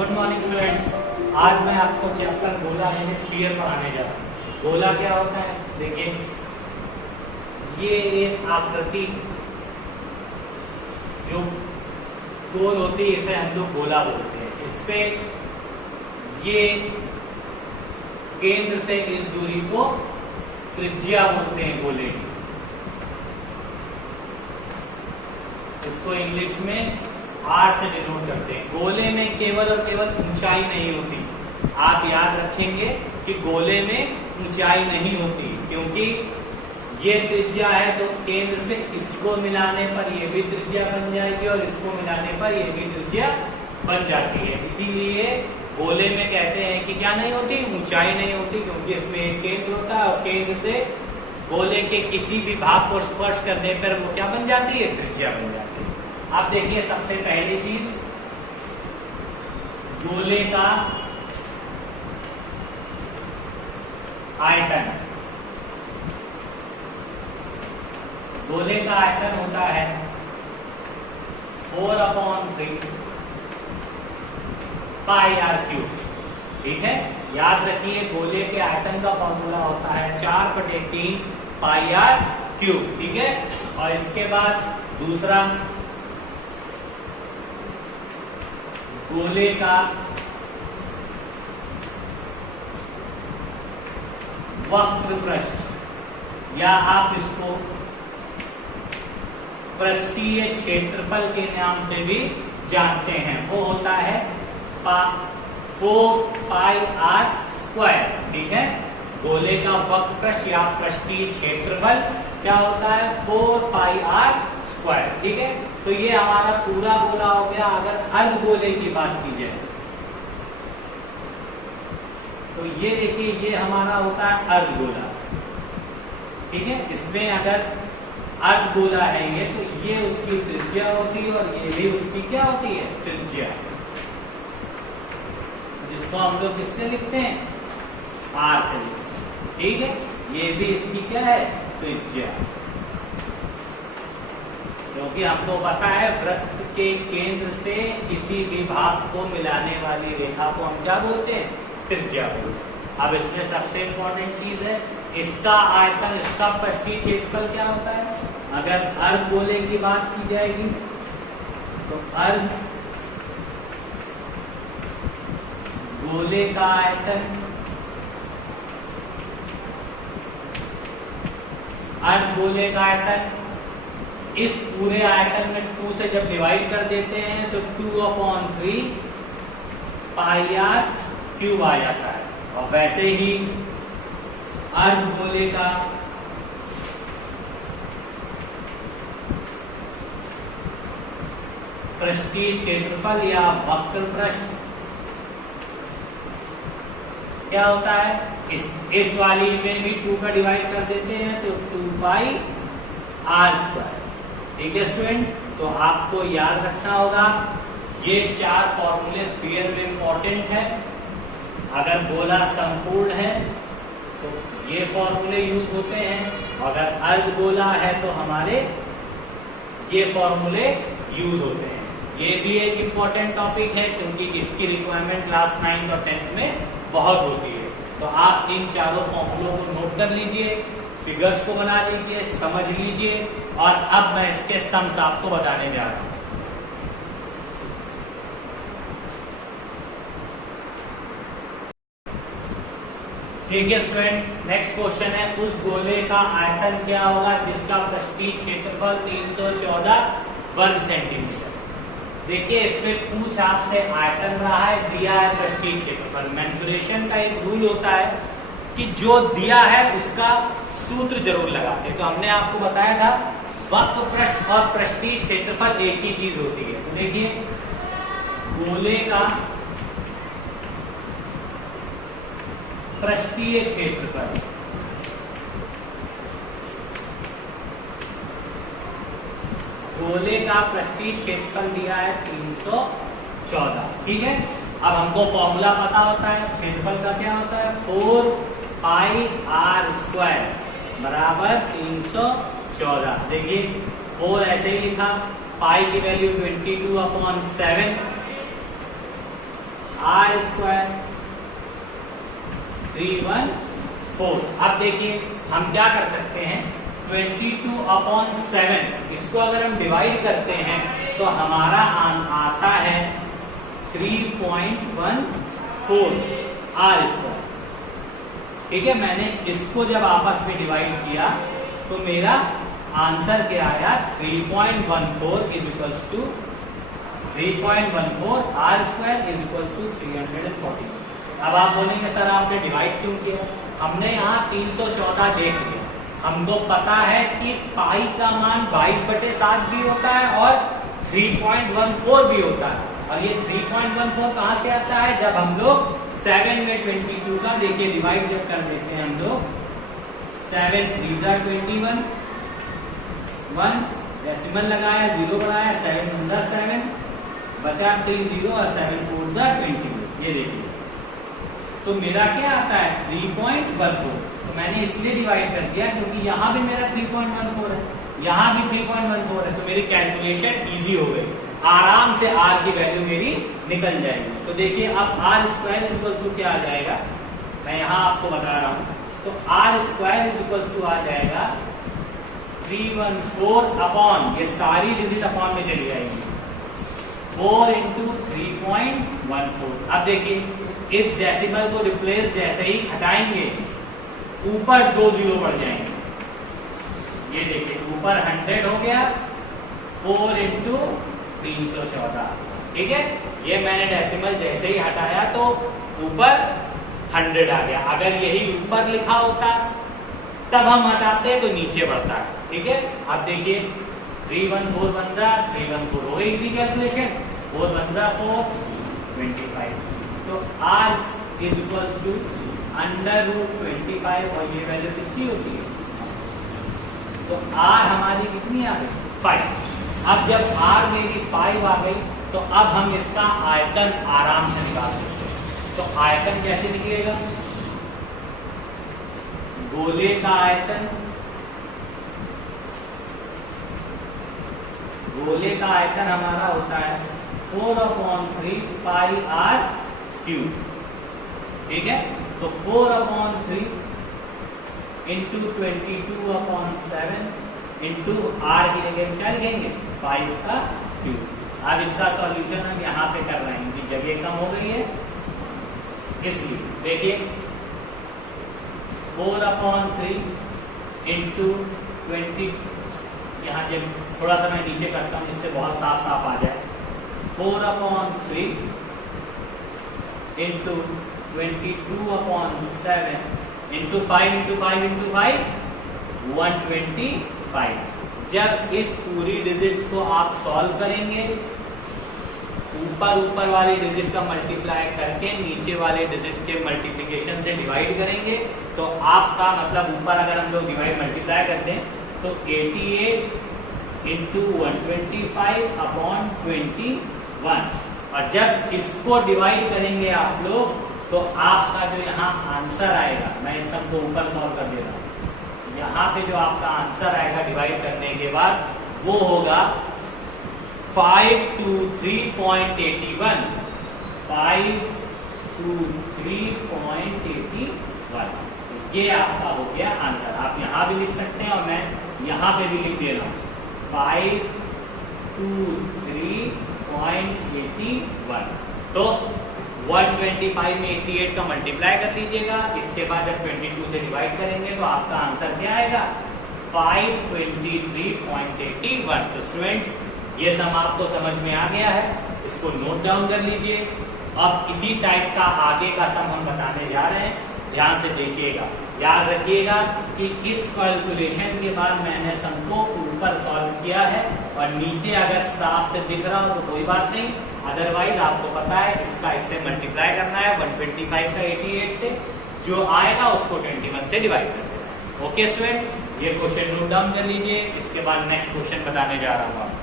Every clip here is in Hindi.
Good morning students. आज मैं आपको चैप्टर गोला यानी स्फीयर पढ़ाने जा रहा हूँ। गोला क्या होता है? देखिए, ये एक आकृति जो गोल होती है इसे हम लोग गोला बोलते हैं। इस पे ये केंद्र से इस दूरी को त्रिज्या बोलते हैं गोले की। इसको इंग्लिश में आर से डिनोट करते हैं। गोले में केवल और केवल ऊंचाई नहीं होती। आप याद रखेंगे कि गोले में ऊंचाई नहीं होती, क्योंकि ये त्रिज्या है तो केंद्र से इसको मिलाने पर ये भी त्रिज्या बन जाएगी और इसको मिलाने पर ये भी त्रिज्या बन जाती है। इसीलिए गोले में कहते हैं कि क्या नहीं होती, ऊंचाई नहीं होती, क्योंकि इसमें एक केंद्र होता है और केंद्र से गोले के किसी भी भाग को स्पर्श करने पर वो क्या बन जाती है, त्रिज्या बन जाती है। आप देखिए, सबसे पहली चीज, गोले का आयतन। गोले का आयतन होता है 4/3 पाई आर क्यूब। ठीक है, याद रखिए गोले के आयतन का फॉर्मूला होता है 4/3 पाई आर क्यूब। ठीक है, और इसके बाद दूसरा, गोले का वक्र पृष्ठ, या आप इसको पृष्ठीय क्षेत्रफल के नाम से भी जानते हैं, वो होता है 4 पाई आर स्क्वायर। ठीक है, गोले का वक्र पृष्ठ या पृष्ठीय क्षेत्रफल क्या होता है, 4 पाई आर स्क्वायर। ठीक है, तो ये हमारा पूरा गोला हो गया। अगर अर्ध गोले की बात की जाए तो ये देखिए, ये हमारा होता है अर्ध गोला। ठीक है, इसमें अगर अर्ध गोला है ये, तो ये उसकी त्रिज्या होती है और ये भी उसकी क्या होती है, त्रिज्या, जिसको हम लोग किससे लिखते हैं, आर से लिखते हैं। ठीक है, ये भी इसकी क्या है, त्रिज्या, क्योंकि हमको पता है वृत्त के केंद्र से किसी भी भाग को मिलाने वाली रेखा को हम क्या बोलते हैं, त्रिज्या बोलते हैं। अब इसमें सबसे इंपॉर्टेंट चीज है इसका आयतन, इसका पृष्ठीय क्षेत्रफल क्या होता है। अगर अर्ध गोले की बात की जाएगी तो अर्ध गोले का आयतन, अर्ध गोले का आयतन इस पूरे आयतन में 2 से जब डिवाइड कर देते हैं तो 2/3 पाई आर क्यूब आ जाता है। और वैसे ही अर्ध गोले का पृष्ठीय क्षेत्रफल या वक्र पृष्ठ क्या होता है, इस वाली में भी 2 का डिवाइड कर देते हैं तो 2 पाई आर स्क्वायर। ठीक है स्टूडेंट, तो आपको याद रखना होगा ये 4 फॉर्मूले स्फीयर में इंपॉर्टेंट है। अगर गोला संपूर्ण है तो ये फॉर्मूले यूज होते हैं, अगर अर्ध गोला है तो हमारे ये फॉर्मूले यूज होते हैं। ये भी एक इम्पोर्टेंट टॉपिक है, क्योंकि इसकी रिक्वायरमेंट क्लास 9th और 10th में बहुत होती है। तो आप इन चारों फॉर्मूलों को नोट कर लीजिए, फिगर्स को बना लीजिए, समझ लीजिए, और अब मैं इसके सम्स आपको बताने जा रहा हूं। ठीक है स्टूडेंट, नेक्स्ट क्वेश्चन है, उस गोले का आयतन क्या होगा जिसका पृष्ठीय क्षेत्रफल 314 वर्ग सेंटीमीटर। देखिए, इसमें पूछ आपसे आयतन रहा है, दिया है पृष्ठीय क्षेत्रफल। मेंसुरेशन का एक रूल होता है कि जो दिया है उसका सूत्र जरूर लगाते। तो हमने आपको बताया था वक्र पृष्ठ और पृष्ठीय क्षेत्रफल एक ही चीज होती है। तो देखिए, गोले का पृष्ठीय क्षेत्रफल गोले का पृष्ठीय क्षेत्रफल दिया है 314। ठीक है, अब हमको फॉर्मूला पता होता है, क्षेत्रफल का क्या होता है, 4 पाई आर स्क्वायर बराबर 314। देखिए 4 ऐसे ही लिखा, पाई की वैल्यू 22/7 आर स्क्वायर 314। अब देखिए हम क्या कर सकते हैं, 22/7 इसको अगर हम डिवाइड करते हैं तो हमारा आता है 3.14 आर स्क्वायर। ठीक है, मैंने इसको जब आपस में डिवाइड किया तो मेरा आंसर क्या आया, 3.14 is equals to 3.14 r square is equals to 340। अब आप बोलेंगे सर आपने डिवाइड क्यों किया, हमने यहाँ 314 देख लिया, हमको पता है कि पाई का मान 22/7 भी होता है और 3.14 भी होता है। और ये 3.14 कहां से आता है, जब हम लोग 7 में 22 का देखिए डिवाइड जब कर देते हैं हम लोग, 7 3 21, 1 डेसिमल लगाया, 0 बनाया, 7 1 7 बचा 3 0 और 7 4 21। ये देखिए तो मेरा क्या आता है 3.14। तो मैंने इसलिए डिवाइड कर दिया क्योंकि यहाँ भी मेरा 3.14 है, यहाँ भी 3.14 है, तो मेरी कैलकुलेशन इजी हो गई, आराम से आर की वैल्यू मेरी निकल जाएगी। तो देखिए अब r square is equal to क्या आ जाएगा, मैं यहाँ आपको बता रहा हूँ, तो R square is equal to आ जाएगा 314 अपॉन, ये सारी डिजिट अपॉन में चली जाएगी, 4 इंटू 3.14। अब देखिए इस डेसिमल को रिप्लेस जैसे ही हटाएंगे ऊपर 2 जीरो बढ़ जाएंगे, ये देखिए ऊपर 100 हो गया, 4 इंटू 314। ठीक है, ये मैंने डेसिमल जैसे ही हटाया तो ऊपर 100 आ गया, अगर यही ऊपर लिखा होता तब हम हटाते तो नीचे बढ़ता है। ठीक है, अब देखिए 314 बनता 314 हो गई इजी कैलकुलेशन, 4 बनता 4 25। तो r इज इक्वल्स टू √25 और ये वैल्यू किसकी होती है, तो r हमारी कितनी आ गई 5। अब जब r मेरी 5 आ गई तो अब हम इसका आयतन आराम से निकाल सकते हैं। तो आयतन कैसे निकलेगा, गोले का आयतन, गोले का आयतन हमारा होता है 4/3 पाई r क्यूब। ठीक है, तो 4/3 इंटू 22/7 इंटू आर की जगह क्या लिखेंगे 5 का क्यूब। अब इसका सॉल्यूशन हम यहाँ पे कर रहे हैं कि जगह कम हो गई है इसलिए देखिए 4/3 इंटू 20, यहाँ जब थोड़ा सा मैं नीचे करता हूँ जिससे बहुत साफ साफ आ जाए, 4/3 इंटू 22/7 इंटू 5 इंटू 5 इंटू 5 125। जब इस पूरी डिजिट्स को आप सॉल्व करेंगे, ऊपर वाली डिजिट का मल्टीप्लाई करके नीचे वाले डिजिट के मल्टीप्लिकेशन से डिवाइड करेंगे, तो आपका मतलब ऊपर अगर हम लोग डिवाइड मल्टीप्लाई करते हैं तो 88 इंटू 125/21। और जब इसको डिवाइड करेंगे आप लोग तो आपका जो यहाँ आंसर आएगा, मैं इस सबको ऊपर सॉल्व कर दे रहा हूँ, यहाँ पे जो आपका आंसर आएगा डिवाइड करने के बाद वो होगा 523.81। 523.81 ये आपका हो गया आंसर। आप यहाँ भी लिख सकते हैं और मैं यहाँ पे भी लिख दे रहा हूँ 523.81। तो 125 में 88 का मल्टीप्लाई कर लीजिएगा, इसके बाद जब 22 से डिवाइड करेंगे तो आपका आंसर क्या आएगा 523.81। तो स्टूडेंट्स ये सम आपको समझ में आ गया है, इसको नोट डाउन कर लीजिए। अब इसी टाइप का आगे का सम हम बताने जा रहे हैं, ध्यान से देखिएगा। याद रखिएगा कि इस कैलकुलेशन के बाद मैंने सम को ऊपर सॉल्व किया है और नीचे अगर साफ से दिख रहा हो तो कोई बात नहीं, अदरवाइज आपको पता है इसका इससे मल्टीप्लाई करना है 125 का 88 से, जो आएगा उसको 21 से डिवाइड कर देना। ओके स्टूडेंट, ये क्वेश्चन नोट डाउन कर लीजिए, इसके बाद नेक्स्ट क्वेश्चन बताने जा रहा हूँ आपको।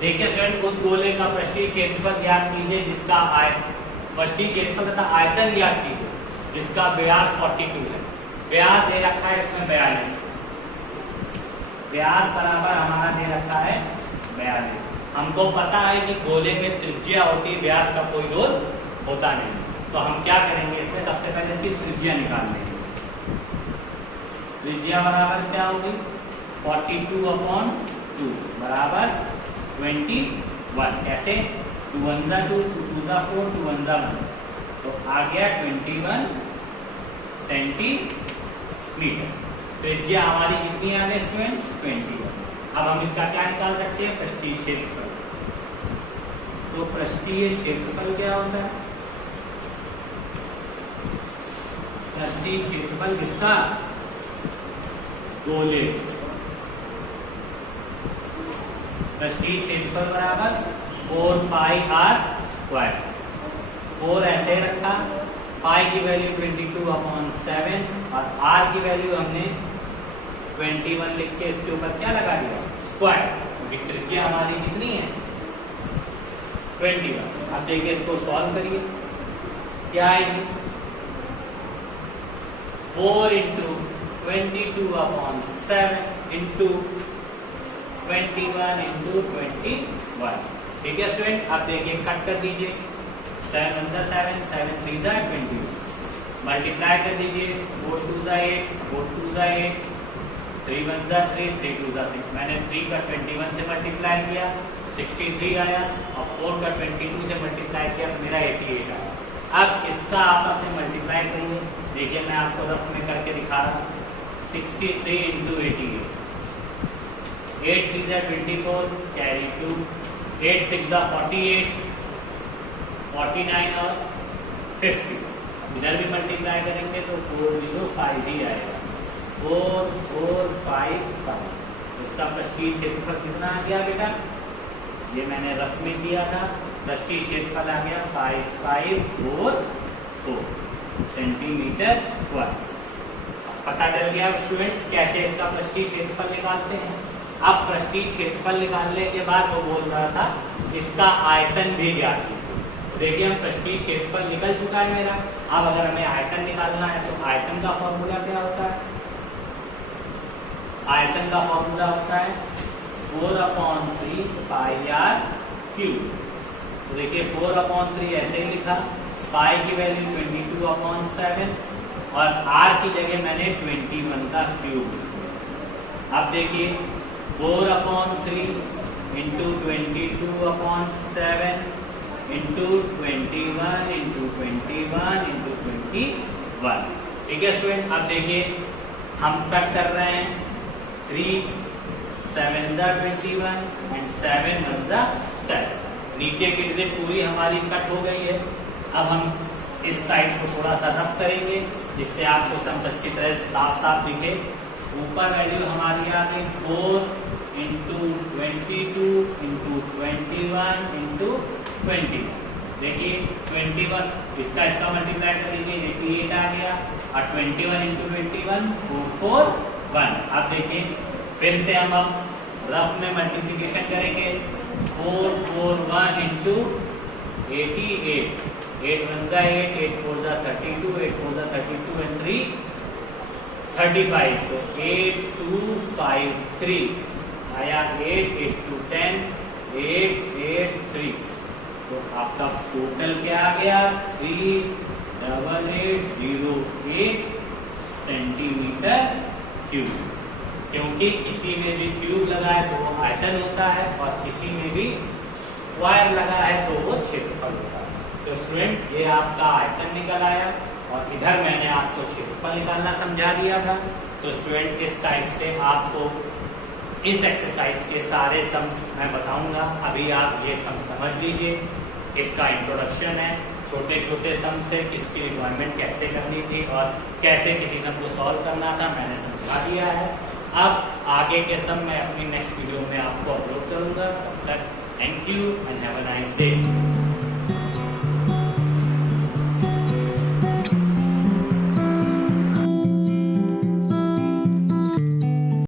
देखिए स्टूडेंट, उस गोले का पृष्ठीय क्षेत्रफल ज्ञात कीजिए जिसका पृष्ठीय क्षेत्रफल तथा आयतन ज्ञात कीजिए जिसका व्यास 42 है। व्यास दे रखा है इसमें 42, व्यास बराबर हमारा दे रखा है 42। हमको पता है कि गोले में त्रिज्या होती है, व्यास का कोई रोल होता नहीं। तो हम क्या करेंगे, इसमें सबसे पहले इसकी त्रिज्या निकाल लेंगे। त्रिज्या बराबर क्या होगी, 42/2 बराबर 21। कैसे, 2 1 2, 2 2 4, 2 1 1, तो आ गया 21 सेंटीमीटर। त्रिज्या हमारी कितनी आ गई स्टूडेंट्स, 21। अब हम इसका क्या निकाल सकते हैं, पृष्ठीय क्षेत्रफल। तो पृष्ठीय क्षेत्रफल क्या होता है, पृष्ठीय क्षेत्रफल किसका, गोले। पृष्ठीय क्षेत्रफल बराबर 4πr²। 4 ऐसे रखा, पाई की वैल्यू 22/7 और r की वैल्यू हमने 21 लिख के इसके ऊपर क्या लगा दिया, स्क्वायर, क्योंकि त्रिज्या हमारी कितनी है 21। अब देखिए इसको सॉल्व करिए, क्या आएगी, 4 × 22/7 × 21 × 21। ठीक है स्टूडेंट, अब देखिए कट कर दीजिए, 7 1 7, 7 3 21, मल्टीप्लाई कर दीजिए, 4 2 8, 4 2 8, 3 1 3, 3 2 6। मैंने 3 का 21 से मल्टीप्लाई किया 63 आया, और 4 का 22 से मल्टीप्लाई किया तो मेरा 88 आया। अब इसका आपस में मल्टीप्लाई करिए, देखिए मैं आपको रफ में करके दिखा रहा हूँ, 63 × 88, 8 3 24, कैरी 2, 8 6 48, 49 और 50। इधर भी मल्टीप्लाई करेंगे तो 405 ही आएगा, 4455। इसका पृष्ठीय क्षेत्रफल कितना आ गया बेटा, ये मैंने रफ में दिया था, पृष्ठीय क्षेत्रफल आ गया 5544 सेंटीमीटर स्क्वायर। पता चल गया स्टूडेंट्स कैसे इसका पृष्ठीय क्षेत्रफल निकालते हैं। अब पृष्ठीय क्षेत्रफल निकालने के बाद वो बोल रहा था इसका आयतन भी ज्ञात कीजिए। देखिए हम पृष्ठीय क्षेत्रफल निकल चुका है मेरा, अब अगर हमें आयतन निकालना है तो आयतन का फॉर्मूला क्या होता है, आयतन का फॉर्मूला होता है 4/3πr³। तो देखिए 4/3 ऐसे ही लिखा, पाई की वैल्यू 22/7 और r की जगह मैंने 21 का क्यूब। अब देखिए 4/3 × 22/7 × 21 × 21 × 21। ठीक है स्टूडेंट, अब देखिए हम कट कर रहे हैं, 3 7 21 and 7 7। नीचे की डिजिट पूरी हमारी कट हो गई है। अब हम इस साइड को थोड़ा सा रफ करेंगे जिससे आपको सब अच्छी तरह साफ साफ दिखे। ऊपर वैल्यू हमारी आ गई 4 × 22 × 21 × 21। देखिए 21 इसका मल्टीप्लाई कर लीजिए, 88 आ गया, और 21 × 21 441। अब देखिए फिर से हम अब रफ में मल्टीप्लिकेशन करेंगे, 441 × 88, 8 1 8, 8 4 32, 8 4 32 and 3 35, तो 8253 आया, 8 8 2 10, 883। तो आपका टोटल क्या आ गया, 38808 सेंटीमीटर क्यूब। क्योंकि किसी में भी क्यूब लगा है तो वो आयतन होता है, और किसी में भी स्क्वायर लगा है तो वो क्षेत्रफल होता है। तो स्टूडेंट ये आपका आयतन निकल आया, और इधर मैंने आपको क्षेत्रफल निकालना समझा दिया था। तो स्टूडेंट इस टाइप से आपको इस एक्सरसाइज के सारे सम्स मैं बताऊंगा, अभी आप ये सम समझ लीजिए। इसका इंट्रोडक्शन है, छोटे छोटे सम्स थे, किसकी रिक्वायरमेंट कैसे करनी थी और कैसे किसी सम को सॉल्व करना था, मैंने समझा दिया है। अब आगे के सम मैं अपनी नेक्स्ट वीडियो में आपको अपलोड करूंगा। तब तक thank you and have a nice day.